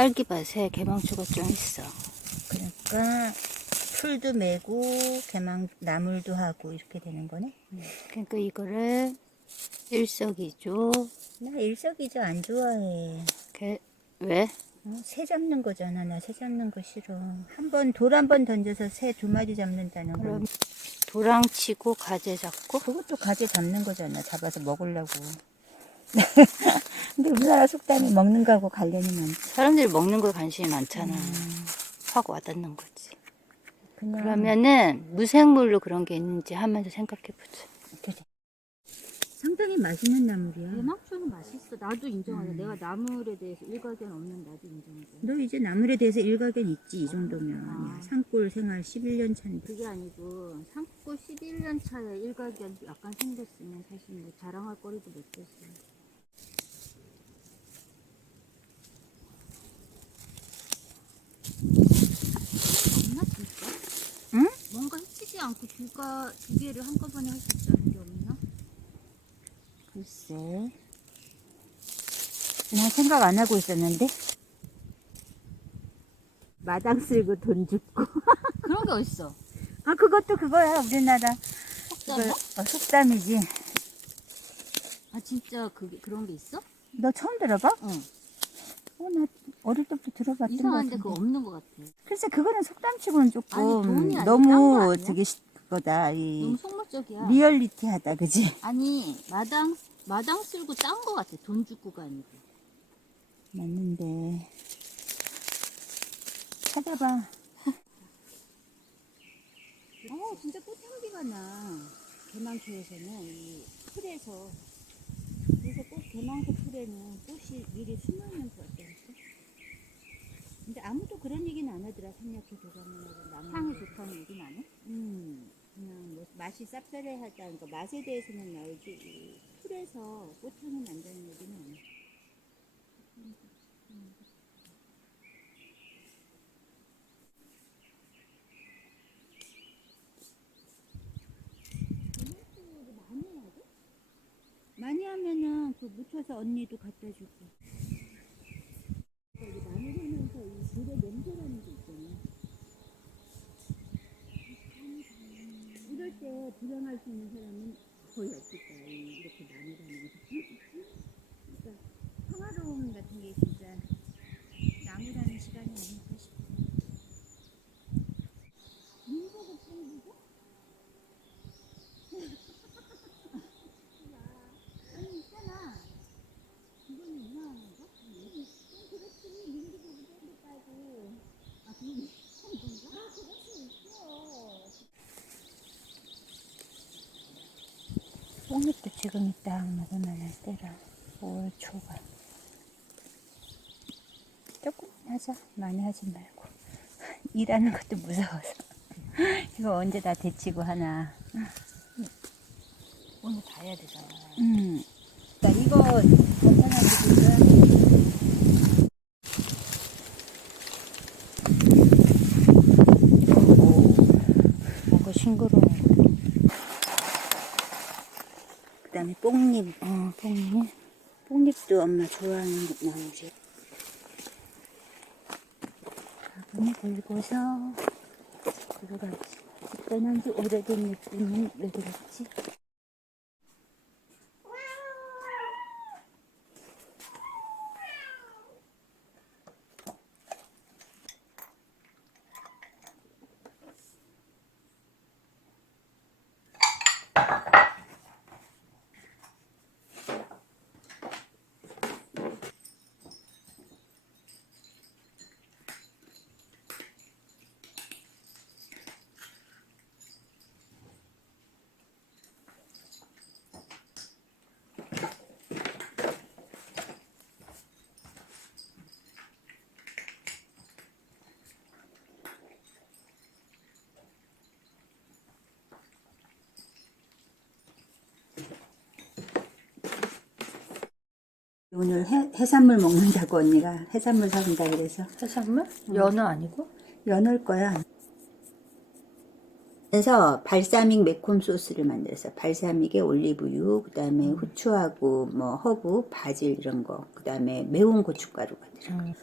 딸기밭에 개망초가 좀 있어. 그러니까 풀도 메고 개망 나물도 하고 이렇게 되는 거네. 그러니까 이거를 일석이조. 나 일석이조 안 좋아해. 개, 왜? 어, 새 잡는 거잖아. 나 새 잡는 거 싫어. 한 번 돌 한 번 던져서 새 두 마리 잡는다는 거. 그럼 도랑 치고 가재 잡고 그것도 가재 잡는 거잖아. 잡아서 먹으려고. 근데 우리나라 속담이 먹는 거하고 관련이 많지. 사람들이 먹는 거에 관심이 많잖아. 확 와닿는 거지. 그냥 그러면은 무생물로 그런 게 있는지 하면서 생각해 보자. 그래. 상당히 맛있는 나물이야. 대망초는 맛있어. 나도 인정하자. 음. 내가 나물에 대해서 일가견 없는 나도 인정하자. 너 이제 나물에 대해서 일가견 있지 이 정도면 아. 야, 산골 생활 11년 차인데 그게 아니고 산골 11년 차에 일가견 약간 생겼으면 사실 뭐 자랑할 거리도 못 됐어. 없나 진짜? 응? 뭔가 해치지 않고 두가 두 개를 한꺼번에 할 수 있다는 게 없나? 글쎄 난 생각 안 하고 있었는데 마당 쓸고 돈 줍고 그런 게 어딨어? 아 그것도 그거야 우리나라? 그거, 어, 속담이지 아 진짜 그게 그런 게 있어? 너 처음 들어봐? 응. 어 나 어릴 때부터 들어봤던 거 이상한데 같은데 그거 없는 것 같아. 글쎄 그거는 속담치고는 조금 돈이 아니라 딴거 너무 아니야? 되게 시- 그거다 이 너무 속물적이야. 리얼리티하다 그지? 아니 마당 마당 쓸고 짠거 같아. 돈 주고가 아니고. 맞는데 찾아봐 어 진짜 꽃향기가 나. 개망초에서는 이 풀에서 그래서 꽃 개망초 풀에는 꽃이 미리 숨어 있는 것같다니까. 근데 아무도 그런 얘기는 안 하더라. 생략해 도가면하고 나무 향이 좋다는 안 해? 음 그냥 뭐 맛이 쌉싸래하다는 거 맛에 대해서는 나오지 이 풀에서 꽃향이 난다는 얘기는 안 해. 많이 하면은 그 묻혀서 언니도 갖다 주고 불의 냄새라는 게 있잖아. 이럴 때 불행할 수 있는 사람은 거의 없을. 이- 이렇게 나무라는 게. 그러니까 평화로움 같은 게 진짜 나무라는 시간이 아닐까 싶어. 민소도 뿌리고? 아니 있잖아. 이거는 이상한 건가? 좀 그렇지. 민소도 좀 빨고. 아, 그건 이상한 건가? 아, 그럴 수 있어. 뽕잎도 지금이 딱 만할 때라 5월 초가. 조금 하자. 많이 하지 말고. 일하는 것도 무서워서. 이거 언제 다 데치고 하나. 오늘 봐야 되잖아. 음. 나 이거 간단하게 지금 뭔가 싱그러운 거. 그 다음에 뽕잎 어, 뽕잎. 뽕잎도 엄마 좋아하는 나무지 가분이 들고서 들어가지 떠난 지 오래된 느낌은 왜 그렇지? 오늘 해, 해산물 먹는다고 언니가 해산물 사준다 그래서 해산물? 연어 아니고? 연을 거야. 그래서 발사믹 매콤 소스를 만들어서 발사믹에 올리브유, 그다음에 후추하고 뭐 허브, 바질 이런 거, 그다음에 매운 고춧가루가 들어. 음.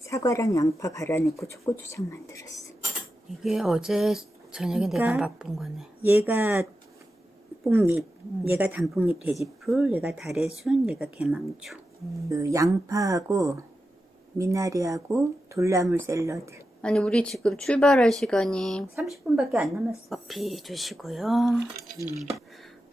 사과랑 양파 갈아내고 초고추장 만들었어. 이게 어제 저녁에 내가 그러니까 맛본 거네. 얘가 뽕잎, 얘가 단풍잎 돼지풀, 얘가 달의순, 얘가 개망초. 그 양파하고 미나리하고 돌나물 샐러드. 아니 우리 지금 출발할 시간이 30분밖에 안 남았어. 커피 주시고요. 음.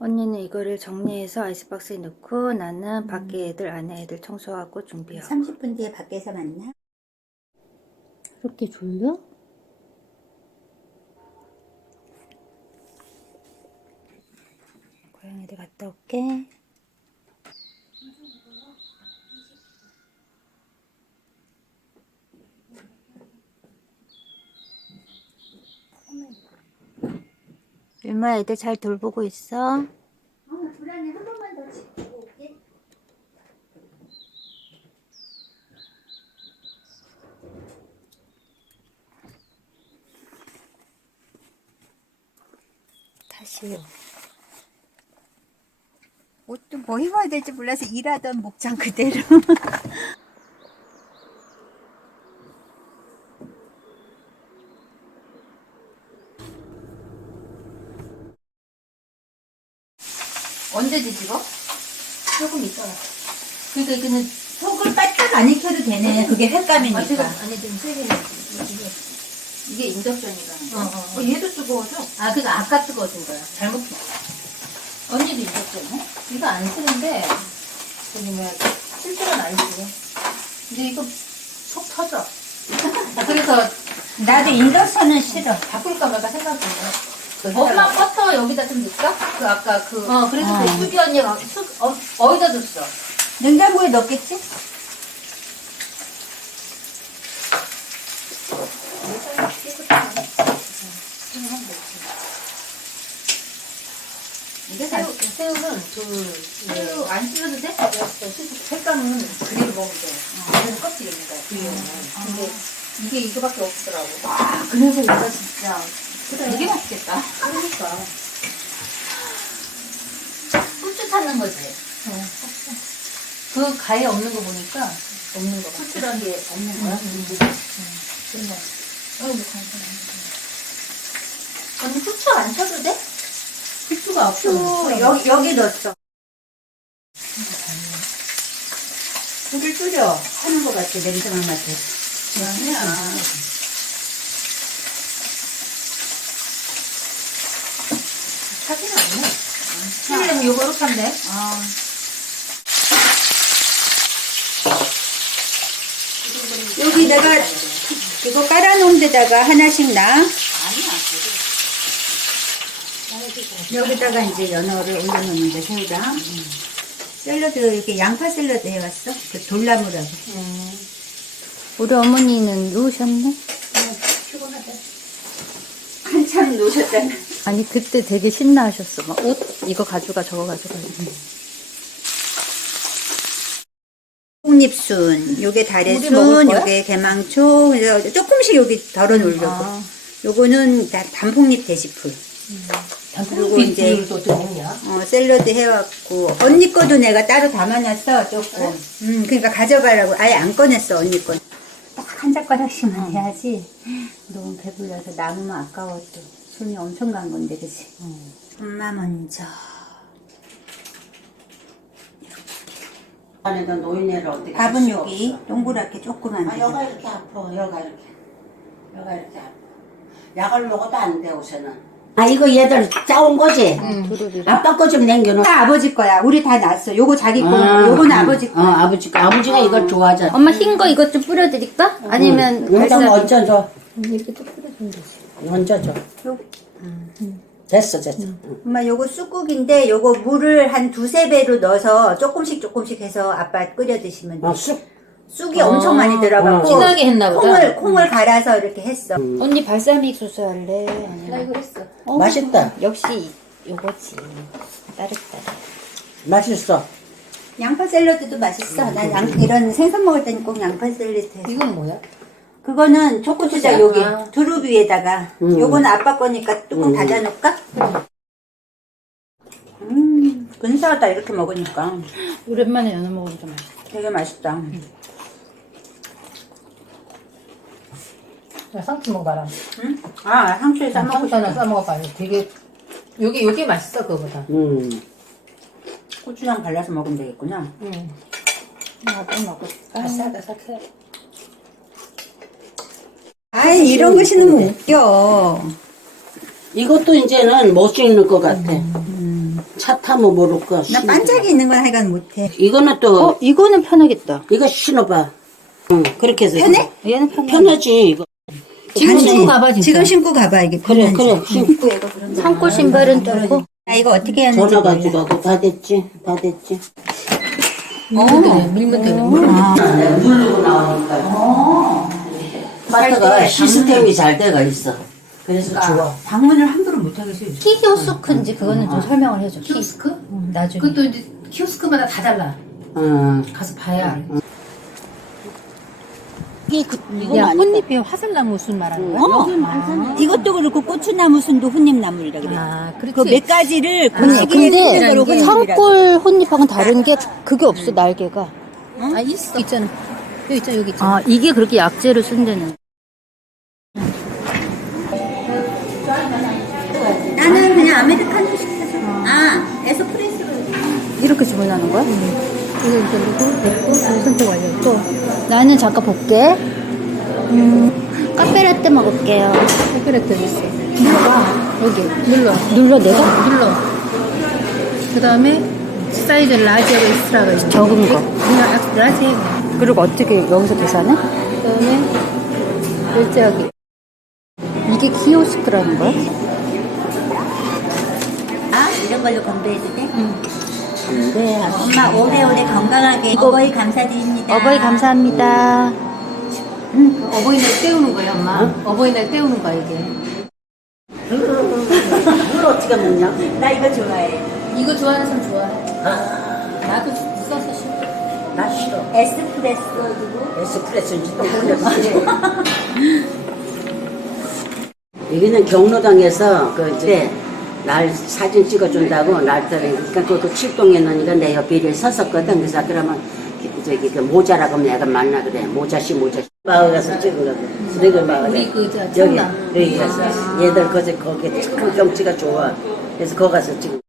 언니는 이거를 정리해서 아이스박스에 넣고 나는 밖에 애들 안에 애들 청소하고 준비하고 30분 뒤에 밖에서 만나. 그렇게 졸려? 고양이들 갔다 올게 율마 애들 잘 돌보고 있어? 어, 불안해. 한 번만 더 짚고 올게. 다시요 옷도 뭐 입어야 될지 몰라서 일하던 목장 그대로. 언제 뒤집어? 조금 있어요 그러니까 이거는 속을 바짝 안 익혀도 되네. 그게 횟감이니까. 아니 지금 세 개는 이게 이게 인덕션이라는 거. 어, 어, 어. 얘도 뜨거워져. 아 그거 아까 뜨거워진 거야. 잘못. 언니도 인덕션이야? 이거 안 쓰는데 저기 뭐야 실제로는 안 쓰네. 근데 이거 속 터져. 아, 그래서 나도 인덕션은 싫어. 바꿀까 말까 생각 중이야. 엄마 버터 여기다 좀 넣을까? 그 아까 그. 어 그래서 어. 그 수비 언니가 수, 어, 어디다 줬어? 냉장고에 넣겠지? 이게 새우, 새우는 그, 새우 안 씻어도 돼? 색감은 그대로 먹으면 돼. 그래서 껍질 있는 거야, 그용은 근데 이게 이거밖에 없더라고. 와, 그래서 이거 진짜. 되게 맛있겠다. 그러니까. 후추 찾는 거지? 그 가에 없는 거 보니까 없는 거 같아. 후추란 게 없는 거야? 응. 그런 거. 어이구, 감사합니다. 언니 후추 안 쳐도 돼? 후추가 없어. 또 여기, 여기 넣었어. 불을 줄여 하는 것 같아, 냄새만 맡아. 아니야. 사진 않네. 사진은 요거 이렇게 한대. 아. 여기 내가 이거 깔아놓은 데다가 하나씩 놔. 여기다가 이제 연어를 올려놓는데 새우랑 샐러드 이렇게 양파 샐러드 해왔어. 그 돌나물하고. 우리 어머니는 누우셨네? 한참 놓으셨잖아. 아니 그때 되게 신나하셨어. 막 옷 이거 가져가 저거 가져가. 콩잎순, 요게 우리 먹을 달의순, 거야? 요게 개망초, 그래서 조금씩 여기 덜어 놓으려고. 아. 요거는 다 단풍잎 돼지풀. 그리고 이제 어, 샐러드 해왔고 언니 거도 내가 따로 담아놨어 조금. 음, 그러니까 가져가라고 아예 안 꺼냈어 언니 거. 딱 한 젓가락씩만 해야지. 너무 배불러서 남으면 아까워 또. 손이 엄청 간 건데 그치? 엄마 먼저. 안에다 노인네를 어떻게 할 밥은 수가 여기 없어. 동그랗게 조그만 아, 데. 여가 이렇게 아파. 여가 이렇게. 여가 이렇게 아파. 약을 먹어도 안 돼, 옷에는. 아, 이거 얘들 짜온 거지? 아빠 거 좀 남겨놓. 다 아버지 거야. 우리 다 났어. 요거 자기 거, 아, 요거는 음. 아버지 어, 거야. 아버지 거. 아버지가 이걸 좋아하잖아. 엄마 흰 거 이것 좀 뿌려드릴까? 아니면 좀 발사믹? 얹어줘. 이렇게 또 뿌려주면 되지. 얹어줘. 요- 됐어, 됐어. 응. 엄마 요거 쑥국인데 요거 물을 한 두세 배로 넣어서 조금씩 조금씩 해서 아빠 끓여 드시면 돼. 어, 쑥. 쑥이 엄청 많이 들어가고 어. 진하게 했나 보다. 콩을 콩을 갈아서 이렇게 했어. 언니 발사믹 소스 할래? 나 이거 했어. 맛있다. 역시 요거지. 따뜻따뜻. 맛있어. 양파 샐러드도 맛있어. 난 양, 이런 생선 먹을 때는 꼭 양파 샐러드 해. 이건 뭐야? 그거는 초코추장 여기 아. 두릅 위에다가 음. 요거는 아빠 거니까 뚜껑 닫아놓을까? 음 근사하다 이렇게 먹으니까 오랜만에 연어 먹으면 좀 맛있어. 되게 맛있다. 야, 상추 먹어봐라. 응? 아 상추에 싸 먹고 상추 하나 싸먹어봐. 되게, 요게, 요게 맛있어, 그거보다. 음. 고추장 발라서 먹으면 되겠구나. 응. 나도 먹을까? 아삭아삭해. 아이 이런 거 신으면 웃겨. 이것도 이제는 못 신을 것 같아. 차 타면 모를 거. 나 반짝이 있는 건 하여간 못해. 거. 이거는 또 어, 이거는 편하겠다. 이거 신어봐. 응, 그렇게 해서 편해? 얘는 편해. 편하지 이거. 지금 반지. 신고 가봐, 진짜. 지금 신고 가봐 이게 그래 편한지. 그래. 신 산골 신발은 떨고. 아 이거 어떻게 해야 하는지 전화 몰라. 가지고 다 됐지, 다 됐지. 밀면 되네, 밀면 되네. 누르고 나오니까. 마트가 시스템이 잘 돼가 있어. 그래서 좋아. 방문을 함부로 못 하겠어요. 키오스크인지 그거는 좀 설명을 해줘. 키. 키오스크? 응, 나중에. 그것도 이제 키오스크마다 다 달라. 어. 가서 봐야 알아. 이게 그, 이건 야, 아니다. 꽃잎에 화살나무 순 말하는 거야? 어? 이것도 그렇고 고추나무 순도 혼잎나물이라 그래. 아, 그렇지. 그 몇 가지를 고치기에 근데 쓰는 거로 혼잎이라고. 산골 혼잎하고는 다른 게 그게 없어, 날개가. 아, 있어. 있잖아. 여기 있잖아, 여기 있잖아. 아, 이게 그렇게 약재로 쓴다는. 나는 그냥 아메리카노 시켜서. 아 에스프레소로. 이렇게 주문하는 거야? 이거 이거 됐고, 선택 완료. 또, 나는 잠깐 볼게. 음, 카페라떼 먹을게요. 페페레트 있어. 눌러봐. 여기. 눌러. 눌러, 내가? 눌러. 그 다음에 사이즈 라지하고 익스트라가 있어. 적은 거. 그냥 악- 라지 해. 그리고 어떻게 여기서 계산해? 그 다음에 결제하기. 이게 키오스크라는 거야? 아 이런 걸로 건배해도 돼? 네. 엄마 오래오래 건강하게 어버이 감사드립니다. 어버이 감사합니다. 어버이날 때우는 거야, 엄마. 어버이날 때우는 거야, 이게. 이걸 어떻게 먹냐? 나 이거 좋아해. 이거 좋아하는 사람 좋아해. 나도 써서 싫어. 나 싫어. 에스프레소도 에스프레소인지 또 모르겠지. 여기는 경로당에서 그 이제 날 사진 찍어준다고 날짜를 그러니까 그, 그 칠동에 넣으니까 내 옆에 이렇게 섰었거든. 그래서 그러면 그- 저기 그 모자라고 하면 내가 만나 그래. 모자씨 모자씨. 마을 가서 거고. 그리고 마을에 우리 그, 저, 여기 청남. 여기 가서 얘들 거기 거기 큰 경치가 좋아. 그래서 거기 가서 찍은.